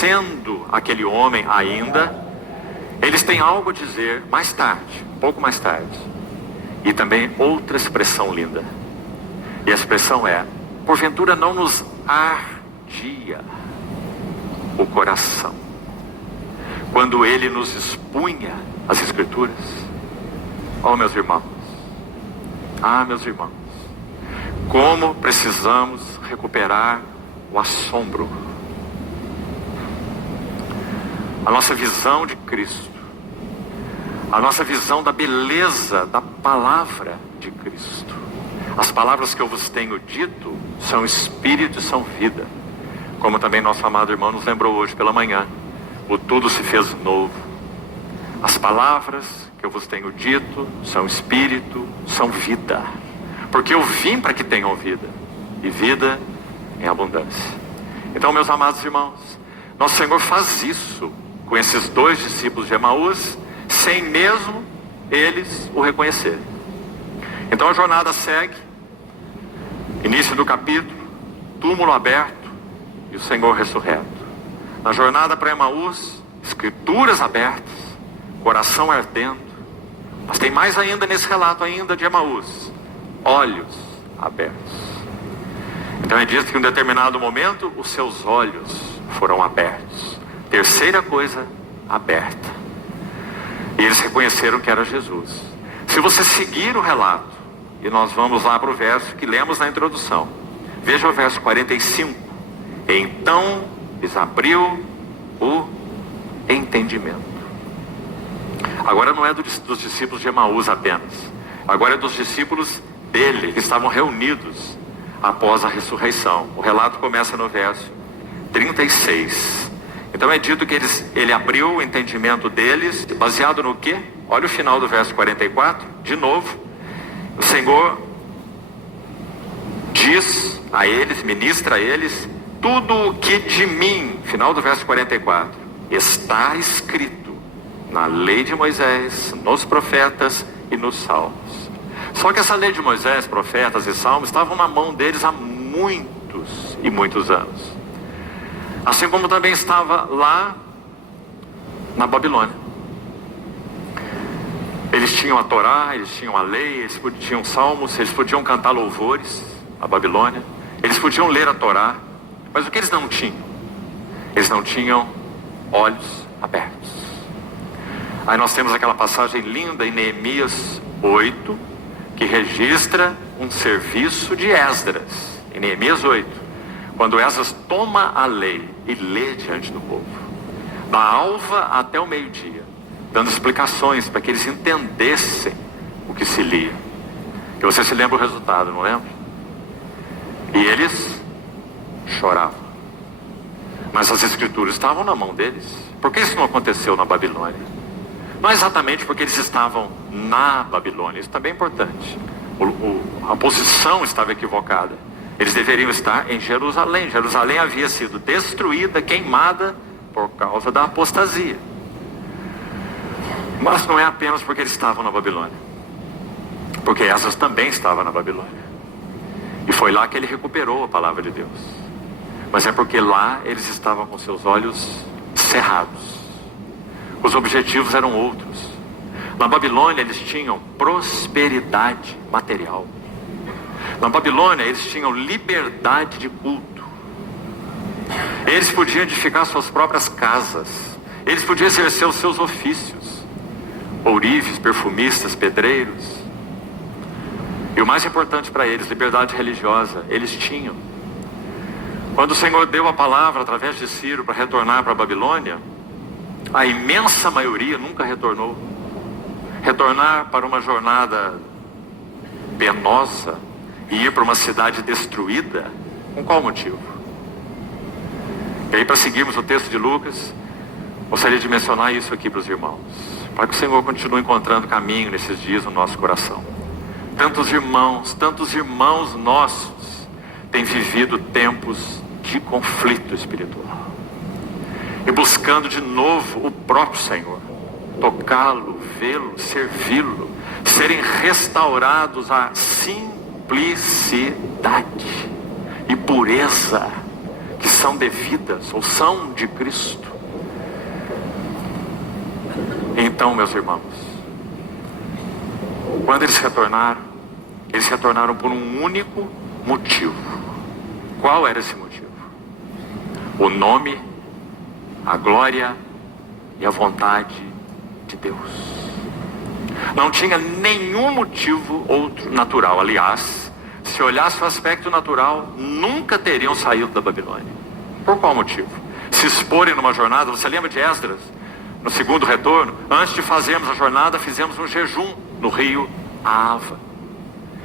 conhecendo aquele homem ainda, eles têm algo a dizer mais tarde, um pouco mais tarde. E também outra expressão linda. E a expressão é: porventura não nos ardia o coração quando ele nos expunha as Escrituras? Oh, meus irmãos, meus irmãos, como precisamos recuperar o assombro, a nossa visão de Cristo, a nossa visão da beleza da palavra de Cristo. As palavras que eu vos tenho dito são espírito e são vida, como também nosso amado irmão nos lembrou hoje pela manhã. O tudo se fez novo. As palavras que eu vos tenho dito são espírito, são vida, porque eu vim para que tenham vida, e vida em abundância. Então, meus amados irmãos, nosso Senhor faz isso com esses dois discípulos de Emaús, sem mesmo eles o reconhecerem. Então a jornada segue. Início do capítulo, túmulo aberto e o Senhor ressurreto. Na jornada para Emaús, Escrituras abertas, coração ardendo. Mas tem mais ainda nesse relato ainda de Emaús: olhos abertos. Então é dito que em um determinado momento os seus olhos foram abertos. Terceira coisa, aberta. E eles reconheceram que era Jesus. Se você seguir o relato, e nós vamos lá para o verso que lemos na introdução. Veja o verso 45. Então lhes abriu o entendimento. Agora não é dos discípulos de Emaús apenas. Agora é dos discípulos dele, que estavam reunidos após a ressurreição. O relato começa no verso 36. Então é dito que ele abriu o entendimento deles, baseado no quê? Olha o final do verso 44, de novo. O Senhor diz a eles, ministra a eles, tudo o que de mim, final do verso 44, está escrito na lei de Moisés, nos profetas e nos salmos. Só que essa lei de Moisés, profetas e salmos estavam na mão deles há muitos e muitos anos. Assim como também estava lá na Babilônia. Eles tinham a Torá, eles tinham a lei, eles tinham salmos, eles podiam cantar louvores à Babilônia, eles podiam ler a Torá, mas o que eles não tinham? Eles não tinham olhos abertos. Aí nós temos aquela passagem linda em Neemias 8, que registra um serviço de Esdras, em Neemias 8, quando Esdras toma a lei e lê diante do povo, da alva até o meio-dia, dando explicações para que eles entendessem o que se lia. E você se lembra o resultado, não lembra? E eles choravam. Mas as Escrituras estavam na mão deles. Por que isso não aconteceu na Babilônia? Não exatamente porque eles estavam na Babilônia. Isso também é importante. A posição estava equivocada. Eles deveriam estar em Jerusalém. Jerusalém havia sido destruída, queimada por causa da apostasia. Mas não é apenas porque eles estavam na Babilônia, porque Esdras também estava na Babilônia, e foi lá que ele recuperou a palavra de Deus. Mas é porque lá eles estavam com seus olhos cerrados. Os objetivos eram outros. Na Babilônia eles tinham prosperidade material. Na Babilônia eles tinham liberdade de culto. Eles podiam edificar suas próprias casas. Eles podiam exercer os seus ofícios. Ourives, perfumistas, pedreiros. E o mais importante para eles, liberdade religiosa, eles tinham. Quando o Senhor deu a palavra através de Ciro para retornar para a Babilônia, a imensa maioria nunca retornou. Retornar para uma jornada penosa e ir para uma cidade destruída, com qual motivo? E aí, para seguirmos o texto de Lucas, gostaria de mencionar isso aqui para os irmãos, para que o Senhor continue encontrando caminho nesses dias no nosso coração. Tantos irmãos nossos têm vivido tempos de conflito espiritual e buscando de novo o próprio Senhor, tocá-lo, vê-lo, servi-lo, serem restaurados à simplicidade e pureza que são devidas ou são de Cristo. Então, meus irmãos, quando eles retornaram por um único motivo. Qual era esse motivo? O nome, a glória e a vontade de Deus. Não tinha nenhum motivo outro natural. Aliás, se olhasse o aspecto natural, nunca teriam saído da Babilônia. Por qual motivo? Se exporem numa jornada. Você lembra de Esdras? No segundo retorno, antes de fazermos a jornada, fizemos um jejum no rio Ava.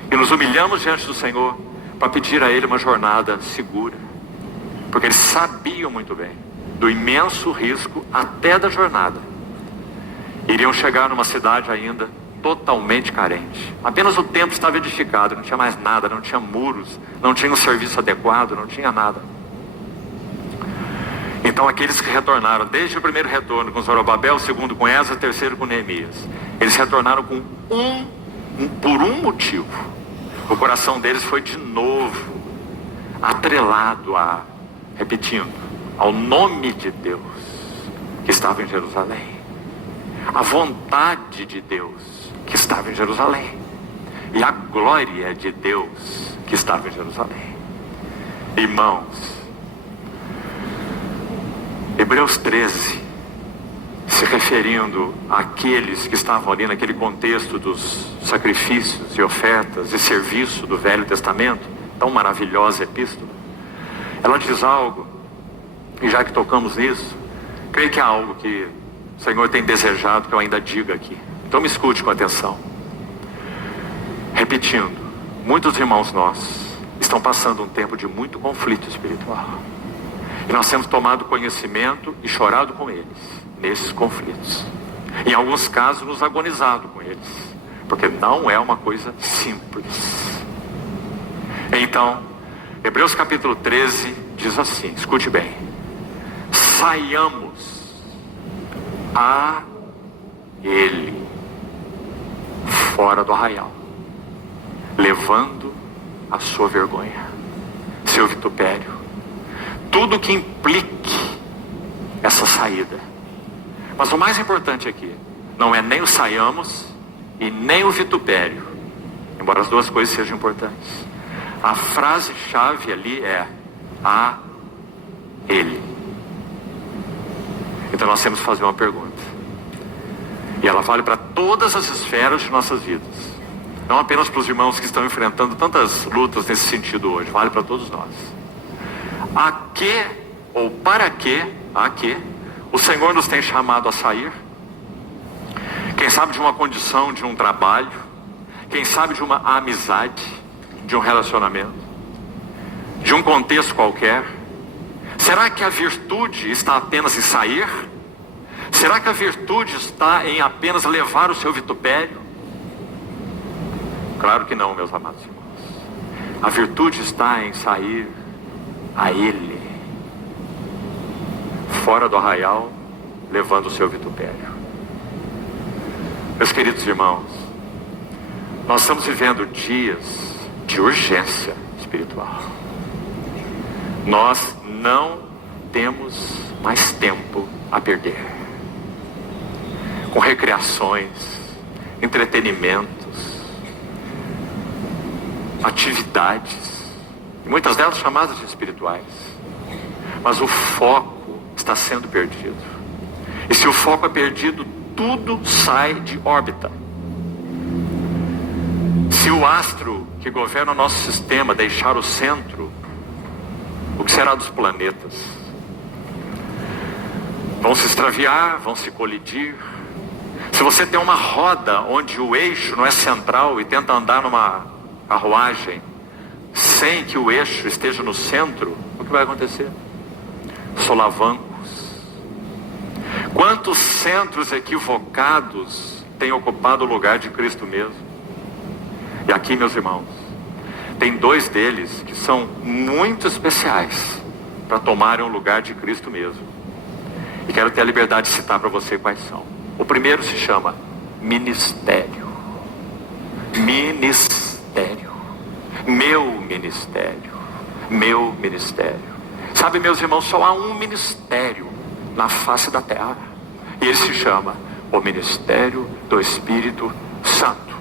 E nos humilhamos diante do Senhor para pedir a Ele uma jornada segura. Porque eles sabiam muito bem do imenso risco até da jornada. Iriam chegar numa cidade ainda totalmente carente. Apenas o templo estava edificado, não tinha mais nada, não tinha muros, não tinha um serviço adequado, não tinha nada. Então aqueles que retornaram, desde o primeiro retorno com Zorobabel, o segundo com Esdras, o terceiro com Neemias, eles retornaram com por um motivo. O coração deles foi de novo atrelado repetindo, ao nome de Deus que estava em Jerusalém, a vontade de Deus que estava em Jerusalém e a glória de Deus que estava em Jerusalém. Irmãos, Hebreus 13, se referindo àqueles que estavam ali naquele contexto dos sacrifícios e ofertas e serviço do Velho Testamento, tão maravilhosa epístola, ela diz algo, e já que tocamos nisso, creio que é algo que o Senhor tem desejado que eu ainda diga aqui. Então me escute com atenção. Repetindo, muitos irmãos nossos estão passando um tempo de muito conflito espiritual. E nós temos tomado conhecimento e chorado com eles, nesses conflitos. Em alguns casos, nos agonizado com eles. Porque não é uma coisa simples. Então, Hebreus capítulo 13 diz assim, escute bem. Saiamos a Ele fora do arraial, levando a sua vergonha, seu vitupério, tudo que implique essa saída. Mas o mais importante aqui não é nem o saiamos e nem o vitupério, embora as duas coisas sejam importantes. A frase-chave ali é a Ele. Então nós temos que fazer uma pergunta, e ela vale para todas as esferas de nossas vidas, não apenas para os irmãos que estão enfrentando tantas lutas nesse sentido hoje, vale para todos nós. A que ou para que o Senhor nos tem chamado a sair? Quem sabe de uma condição, de um trabalho, quem sabe de uma amizade, de um relacionamento, de um contexto qualquer. Será que a virtude está apenas em sair? Será que a virtude está em apenas levar o seu vitupério? Claro que não, meus amados irmãos. A virtude está em sair a Ele, fora do arraial, levando o seu vitupério. Meus queridos irmãos, nós estamos vivendo dias de urgência espiritual. Nós não temos mais tempo a perder com recreações, entretenimentos, atividades, e muitas delas chamadas de espirituais. Mas o foco está sendo perdido. E se o foco é perdido, tudo sai de órbita. Se o astro que governa o nosso sistema deixar o centro, o que será dos planetas? Vão se extraviar, vão se colidir. Se você tem uma roda onde o eixo não é central e tenta andar numa carruagem sem que o eixo esteja no centro, o que vai acontecer? Solavancos. Quantos centros equivocados têm ocupado o lugar de Cristo mesmo? E aqui, meus irmãos, tem dois deles que são muito especiais para tomarem o lugar de Cristo mesmo. E quero ter a liberdade de citar para você quais são. O primeiro se chama ministério. Ministério. Meu ministério. Meu ministério. Sabe, meus irmãos, só há um ministério na face da terra. E ele se chama o ministério do Espírito Santo.